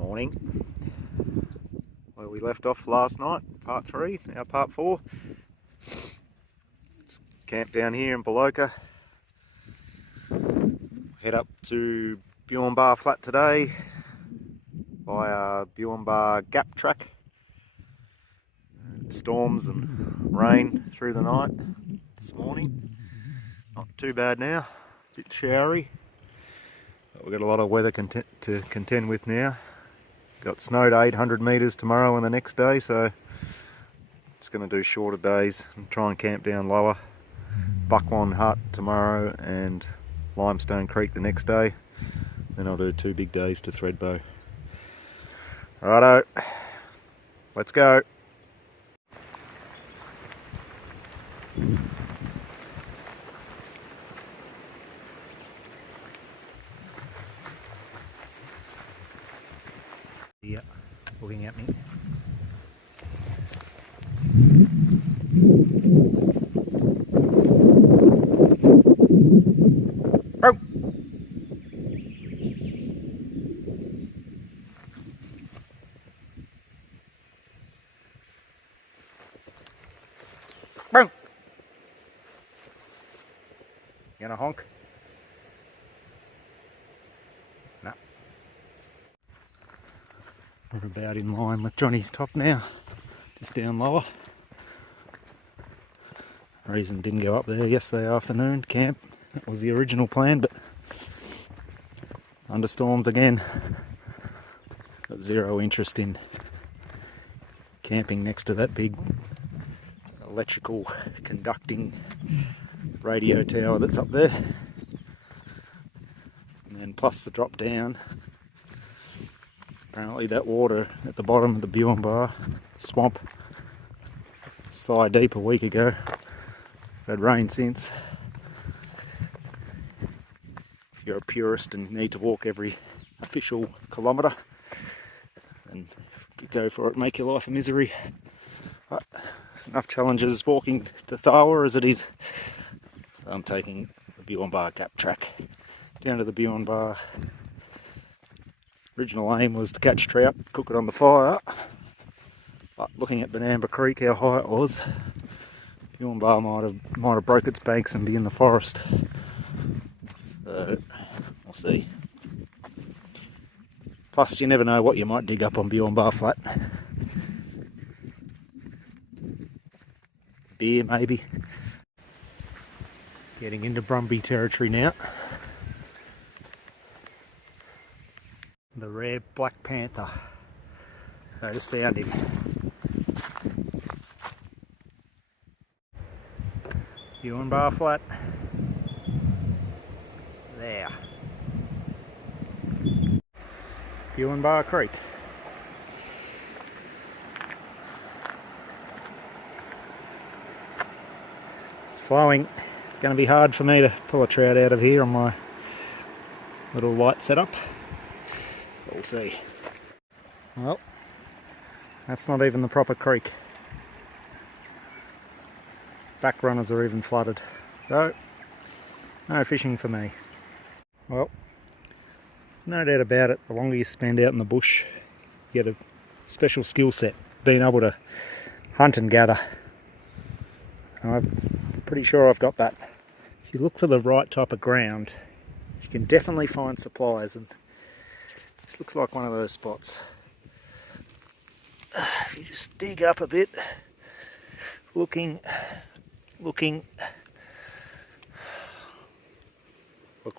morning. Where we left off last night, part 3, now part 4. Camp down here in Beloka. Head up to Buanbar Flat today via Buanbar Gap track. Storms and rain through the night this morning. Not too bad now, a bit showery. But we've got a lot of weather to contend with now. Got snowed 800 metres tomorrow and the next day, so it's going to do shorter days and try and camp down lower. Buckwand Hut tomorrow and Limestone Creek the next day. Then I'll do 2 big days to Thredbo. Righto, let's go. Yeah, looking at me. Oh. Oh. You gonna honk? No. We're about in line with Johnny's top now, just down lower. Reason didn't go up there yesterday afternoon, camp. That was the original plan, but thunderstorms again. Got zero interest in camping next to that big electrical conducting radio tower that's up there. And then plus the drop down. Apparently that water at the bottom of the Buanbar swamp is thigh deep a week ago. Had rain since. If you're a purist and need to walk every official kilometre, then go for it, make your life a misery. But enough challenges walking to Thawa as it is. So I'm taking the Buanbar Gap track down to the Buanbar. Original aim was to catch trout, cook it on the fire. But looking at Banamba Creek, how high it was, Buanbar might have broke its banks and be in the forest. So we'll see. Plus you never know what you might dig up on Buanbar Flat. Beer maybe. Getting into Brumby territory now. The rare black panther. I just found him. Buanbar Flat. There. Buanbar Creek. It's flowing. It's going to be hard for me to pull a trout out of here on my little light setup. But we'll see. Well, that's not even the proper creek. Back runners are even flooded, so no fishing for me. Well, no doubt about it, the longer you spend out in the bush, you get a special skill set, being able to hunt and gather. And I'm pretty sure I've got that. If you look for the right type of ground, you can definitely find supplies, and this looks like one of those spots. If you just dig up a bit, looking, look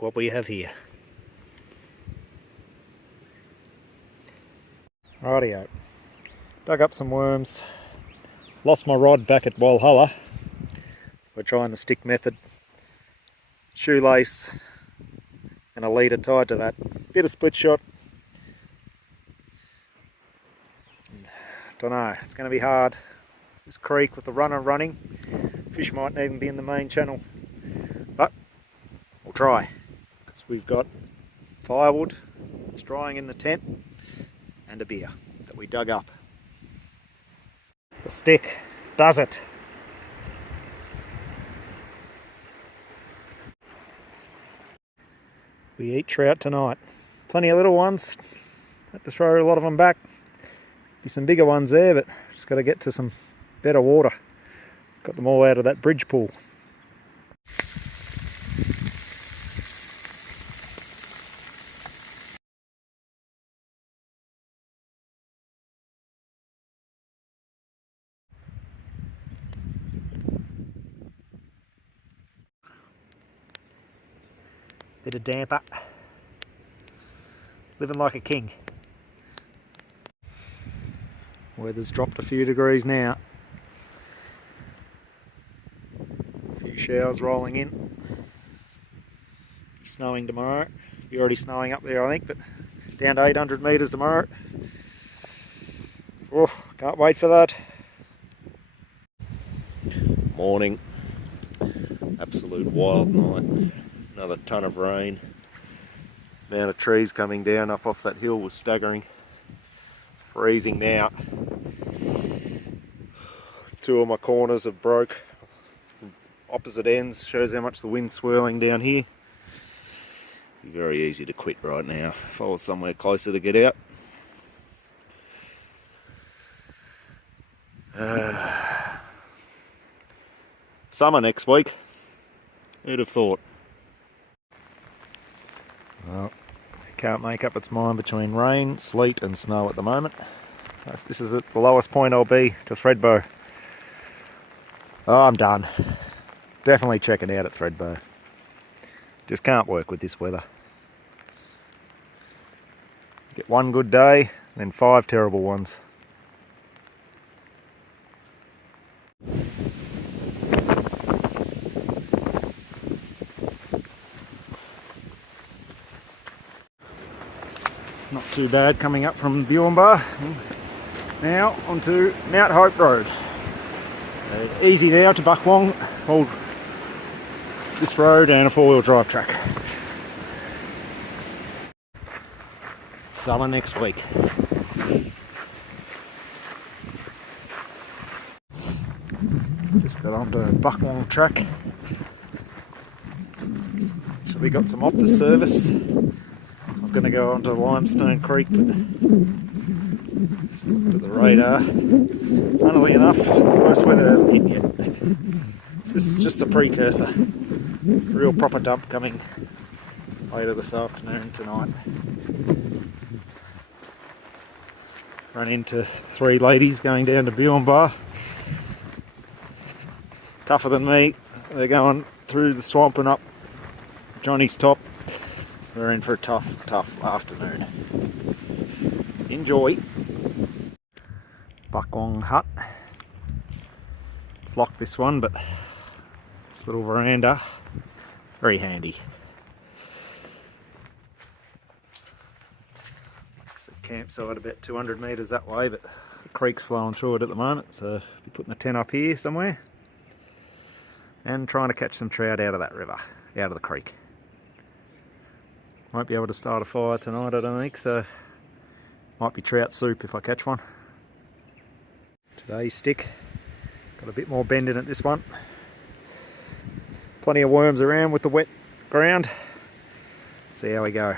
what we have here. Rightio, dug up some worms, lost my rod back at Walhalla. We're trying the stick method, shoelace and a leader tied to that, bit of split shot. Don't know, it's going to be hard. This creek with the runner running, fish might even be in the main channel, but we'll try, because we've got firewood, it's drying in the tent, and a beer that we dug up. The stick does it. We eat trout tonight. Plenty of little ones, Had to throw a lot of them back. Be some bigger ones there, but just got to get to some better water. Got them all out of that bridge pool. Bit of damper. Living like a king. Weather's dropped a few degrees now. A few showers rolling in. Be snowing tomorrow. Be already snowing up there, I think, but down to 800 metres tomorrow. Oh, can't wait for that. Morning. Absolute wild night. Another ton of rain. The amount of trees coming down up off that hill was staggering. Freezing now. Two of my corners have broke. Opposite ends, shows how much the wind's swirling down here. Be very easy to quit right now if I was somewhere closer to get out. Summer next week. Who'd have thought? Well, can't make up its mind between rain, sleet and snow at the moment. This is at the lowest point I'll be to Thredbo. Oh, I'm done. Definitely checking out at Thredbo. Just can't work with this weather. Get one good day, then 5 terrible ones. Not too bad coming up from Buillenbar. Now onto Mount Hope Road. Easy now to Buckwong, hold this road and a 4-wheel drive track. Summer next week. Just got onto Buckwong track. Actually got some Optus service. I was going to go onto Limestone Creek, but just looked at the radar. Funnily enough, most weather hasn't hit yet. This is just a precursor. Real proper dump coming later this afternoon, tonight. Run into 3 ladies going down to Buillenbar. Tougher than me. They're going through the swamp and up Johnny's Top. We're in for a tough afternoon. Enjoy. Buckwong Hut. It's locked, this one, but this little veranda, very handy. It's a campsite about 200 metres that way, but the creek's flowing through it at the moment, so I'll be putting the tent up here somewhere and trying to catch some trout out of that river, out of the creek. Won't be able to start a fire tonight, I don't think, so might be trout soup if I catch one. Today's stick, got a bit more bend in it, this one. Plenty of worms around with the wet ground. See how we go.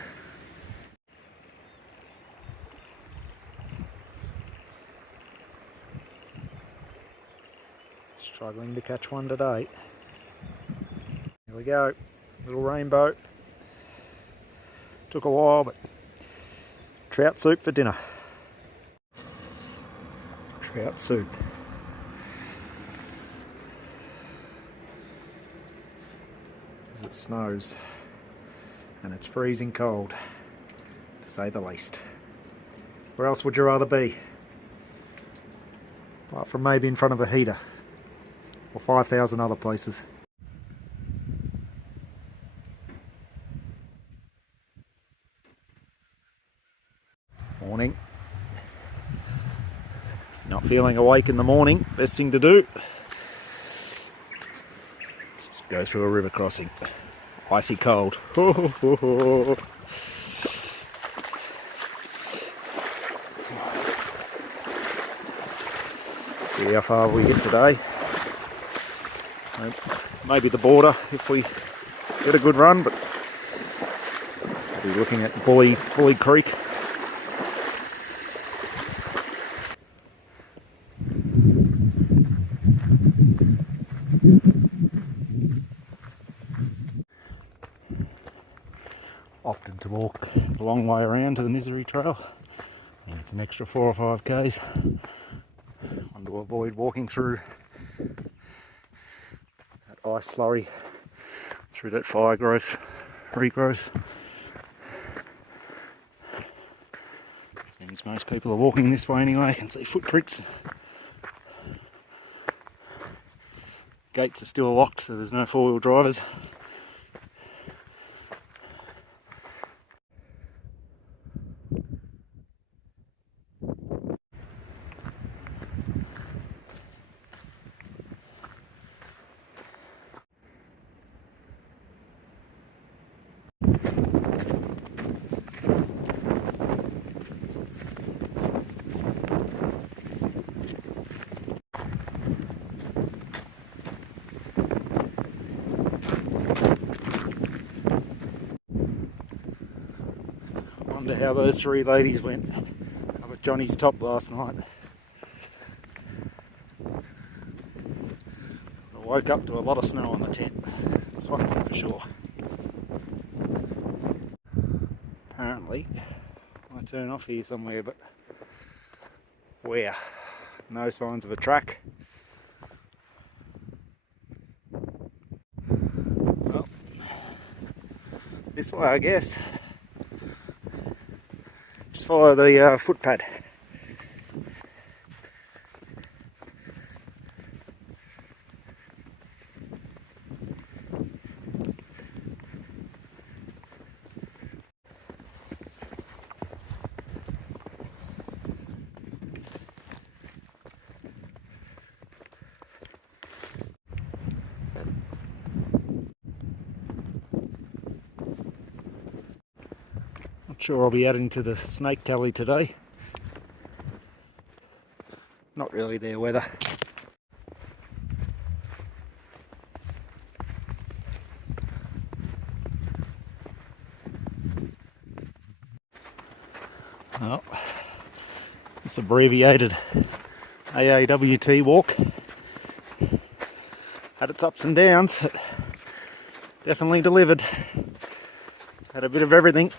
Struggling to catch one today. Here we go, little rainbow. Took a while, but trout soup for dinner. Trout soup. As it snows and it's freezing cold, to say the least. Where else would you rather be? Apart from maybe in front of a heater or 5,000 other places. Morning. Not feeling awake in the morning, best thing to do, just go through a river crossing. Icy cold. See how far we get today. Maybe the border if we get a good run, but we'll be looking at Bully Creek. walk the long way around to the Misery Trail. And it's an extra 4 or 5 k's. Want to avoid walking through that ice slurry, through that fire growth, regrowth. Seems most people are walking this way anyway. I can see footprints. Gates are still locked, so there's no 4-wheel drivers. Wonder how those 3 ladies went up at Johnny's top last night. I woke up to a lot of snow on the tent, that's one thing for sure. Apparently, I turn off here somewhere, but where? No signs of a track. Well, this way I guess. Just follow the footpad. Not sure I'll be adding to the snake gully today. Not really their weather. Well, this abbreviated AAWT walk had its ups and downs. It definitely delivered. Had a bit of everything.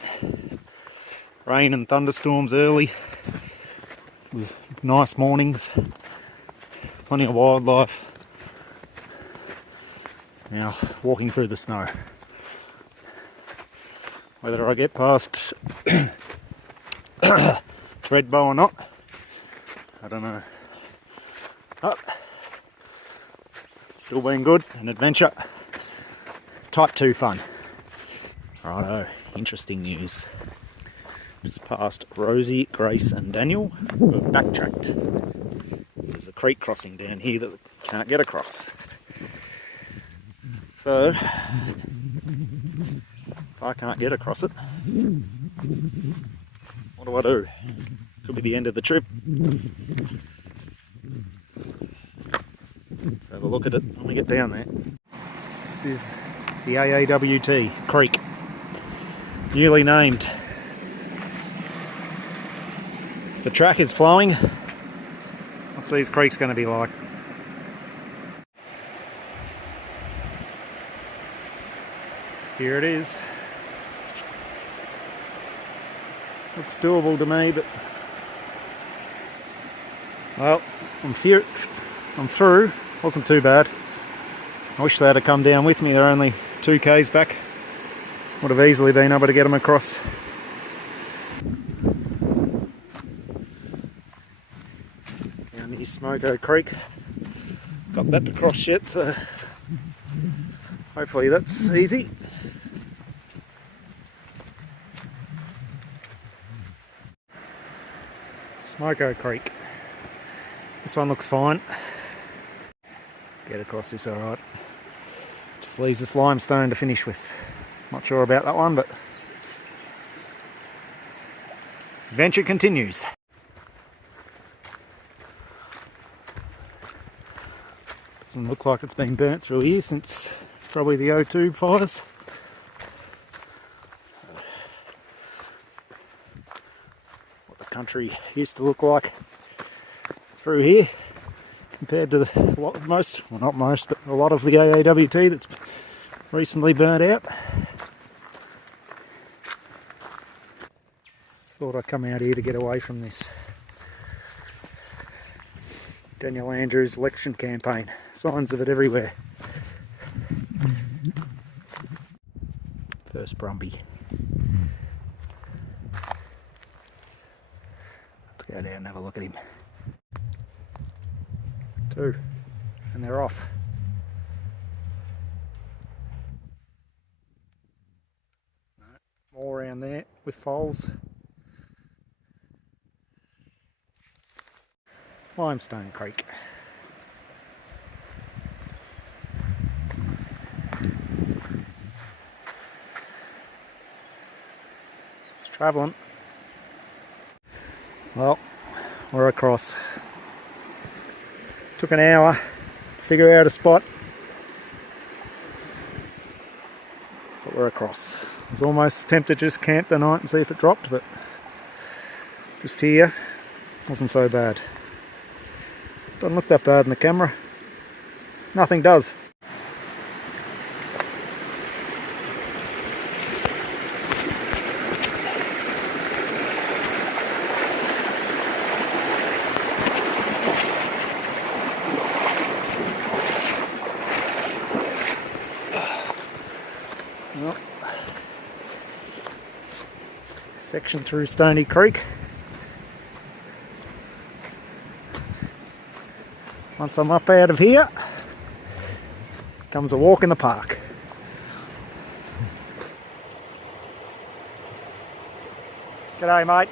Rain and thunderstorms early. It was nice mornings. Plenty of wildlife. Now walking through the snow. Whether I get past Thredbo or not, I don't know. But still been good, an adventure. Type 2 fun. Righto, interesting news. Just past Rosie, Grace and Daniel. We've backtracked. There's a creek crossing down here that we can't get across. So, if I can't get across it, what do I do? Could be the end of the trip. Let's have a look at it when we get down there. This is the AAWT Creek, newly named. The track is flowing. What's these creeks going to be like? Here it is. Looks doable to me, but well, I'm through. Wasn't too bad. I wish they had come down with me. They're only 2 k's back. Would have easily been able to get them across. Smoko Creek. Got that to cross yet, so hopefully that's easy. Smoko Creek. This one looks fine. Get across this alright. Just leaves this limestone to finish with. Not sure about that one, but adventure continues. Doesn't look like it's been burnt through here since probably the O2 fires. What the country used to look like through here compared to a lot of most, well not most, but a lot of the AAWT that's recently burnt out. thought I'd come out here to get away from this. Daniel Andrews' election campaign. Signs of it everywhere. First Brumby. Let's go down and have a look at him. 2. And they're off. More around there with foals. Limestone Creek. It's travelling. Well, we're across. Took an hour to figure out a spot. But we're across. I was almost tempted to just camp the night and see if it dropped, but just here, wasn't so bad. Doesn't look that bad in the camera. Nothing does. Well, section through Stormy Creek. Once I'm up out of here, comes a walk in the park. G'day, mate.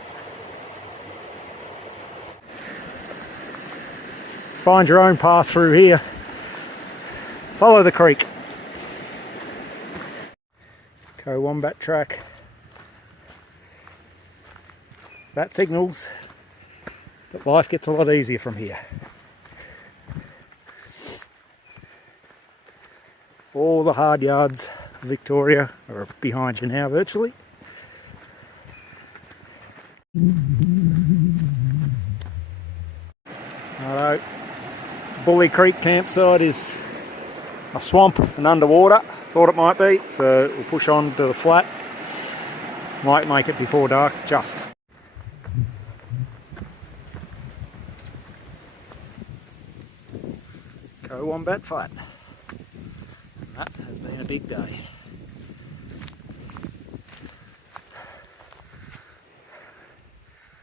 Let's find your own path through here. Follow the creek. Go Wombat track. That signals that life gets a lot easier from here. All the hard yards of Victoria are behind you now virtually. Righto. Bully Creek campsite is a swamp and underwater. Thought it might be, so we'll push on to the flat. Might make it before dark, just. Go Wombat Flat. And that has been a big day.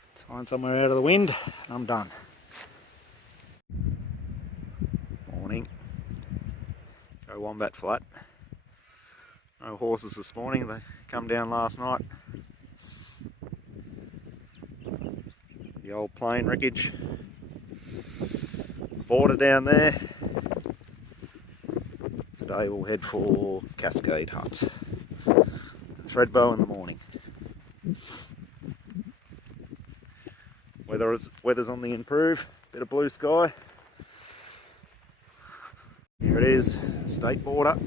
Let's find somewhere out of the wind and I'm done. Morning. Go Wombat Flat. No horses this morning, they come down last night. The old plane wreckage. Border down there. Today we'll head for Cascade Hut. Thredbo in the morning. Weather's on the improve, bit of blue sky. Here it is, state border.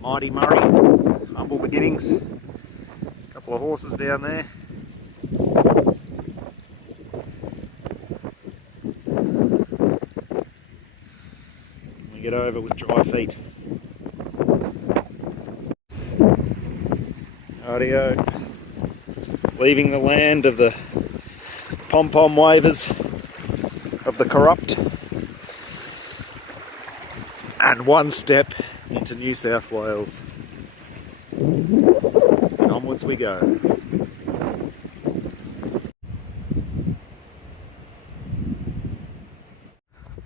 Mighty Murray, humble beginnings. A couple of horses down there. We get over with dry feet. Audio. Leaving the land of the pom-pom wavers of the corrupt. And one step into New South Wales. And onwards we go.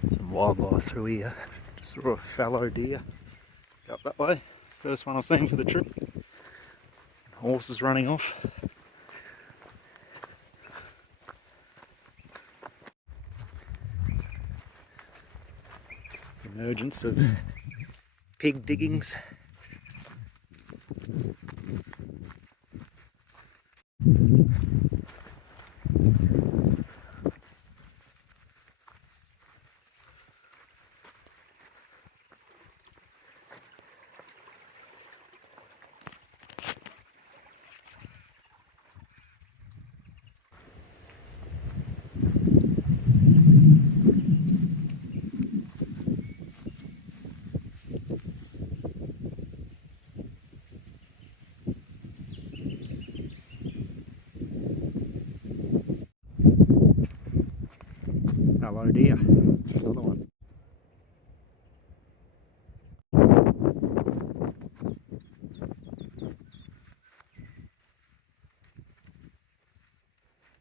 Some wildlife through here. Just saw a fallow deer. Go up that way. First one I've seen for the trip. Horses running off. Emergence of pig diggings. fallow deer. Another one.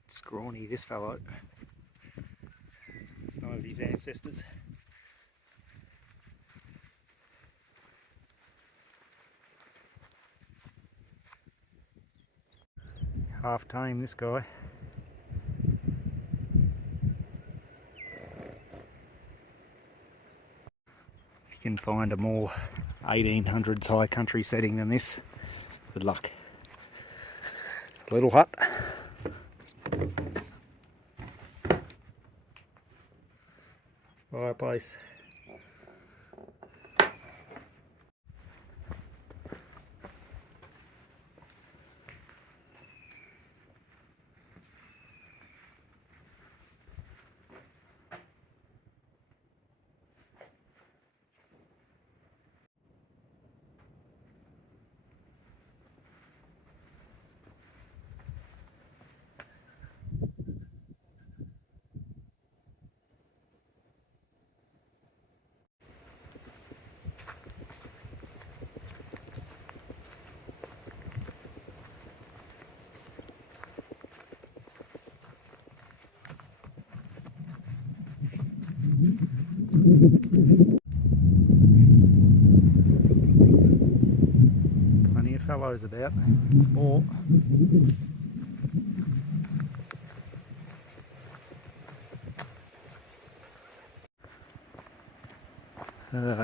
Scrawny, this fellow. None of his ancestors. Half tame, this guy. If you can find a more 1800s high country setting than this, good luck. Little hut. Fireplace. Plenty of fellows about. It's 4.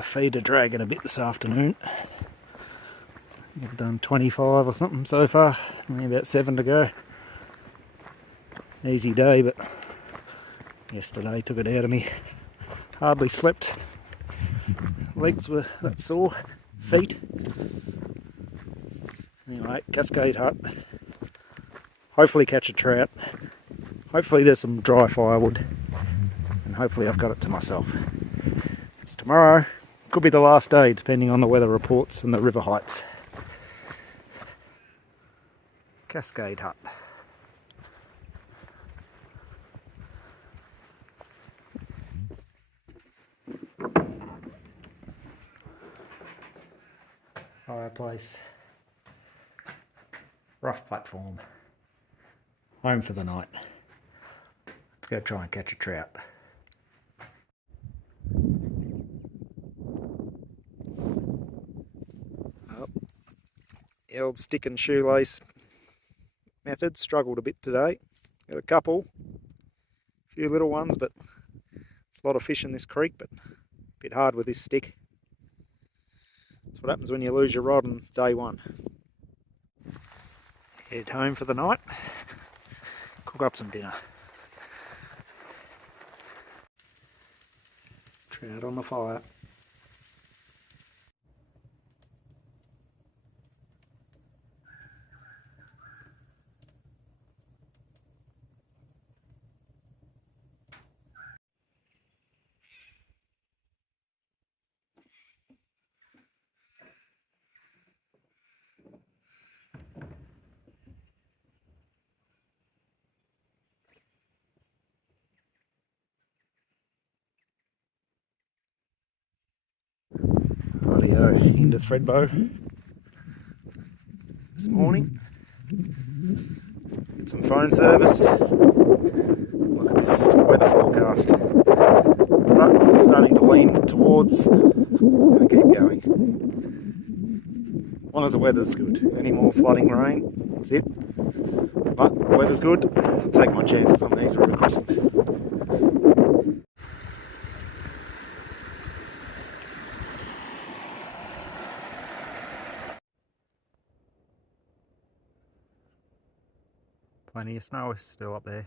Feed a dragon a bit this afternoon. I've done 25 or something so far. Only about 7 to go. Easy day, but yesterday took it out of me. Hardly slept. Legs were that sore. Feet. Anyway, Cascade Hut. Hopefully catch a trout. Hopefully there's some dry firewood. And hopefully I've got it to myself. It's tomorrow. Could be the last day depending on the weather reports and the river heights. Cascade Hut. Fireplace. Rough platform. Home for the night. Let's go try and catch a trout. Oh, the old stick and shoelace method struggled a bit today. Got a couple, a few little ones, but it's a lot of fish in this creek, but a bit hard with this stick. That's what happens when you lose your rod on day one. Head home for the night, cook up some dinner. Trout on the fire. Rightio, into Thredbo this morning. Get some phone service. Look at this weather forecast. But just starting to lean towards. I'm going to keep going. As long as the weather's good. Any more flooding rain, that's it. But the weather's good. I'll take my chances on these river crossings. Plenty of snow is still up there.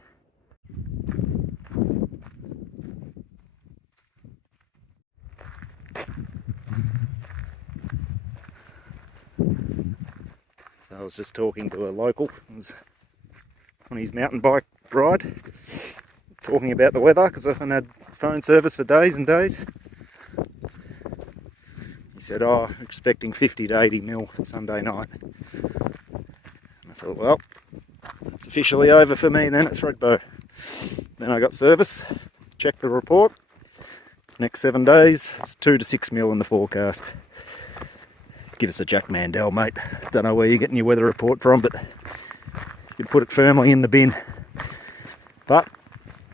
So I was just talking to a local, he was on his mountain bike ride, talking about the weather because I haven't had phone service for days and days. He said, oh, expecting 50 to 80 mil Sunday night. And I thought, well, it's officially over for me then at Thredbo. Then I got service, check the report. Next 7 days, it's 2 to 6 mil in the forecast. Give us a Jack Mandel, mate. Don't know where you're getting your weather report from, but you put it firmly in the bin. But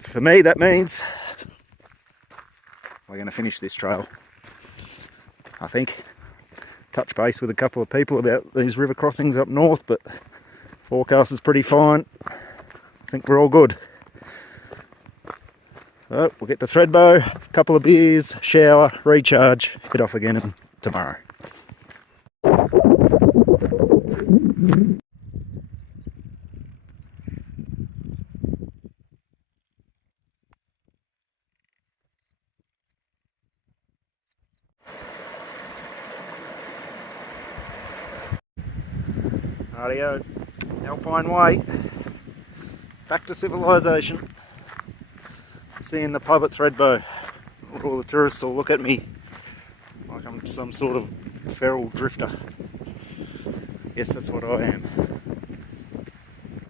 for me, that means we're going to finish this trail. I think. Touch base with a couple of people about these river crossings up north, but forecast is pretty fine. I think we're all good. So we'll get to Thredbo, a couple of beers, shower, recharge, head off again tomorrow. Rightio, Alpine Way, back to civilization. See you in the pub at Thredbo. All the tourists will look at me like I'm some sort of feral drifter. Yes, that's what I am.